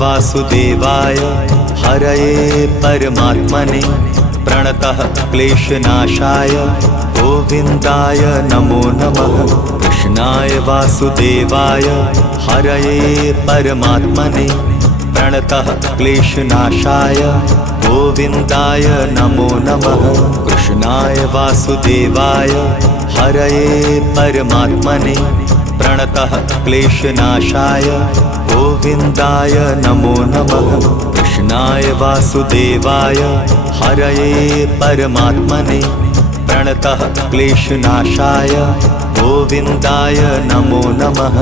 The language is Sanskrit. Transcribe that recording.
वासुदेवाय हरये परमात्मने प्रणतः क्लेशनाशाय गोविन्दाय नमो नमः। कृष्णाय वासुदेवाय हरये परमात्मने प्रणतः क्लेशनाशाय गोविन्दाय नमो नमः। कृष्णाय वासुदेवाय हरये परमात्मने प्रणतः क्लेशनाशाय गोविन्दाय नमो नमः। कृष्णाय वासुदेवाय हरये परमात्मने प्रणतः क्लेशनाशाय गोविन्दाय नमो नमः।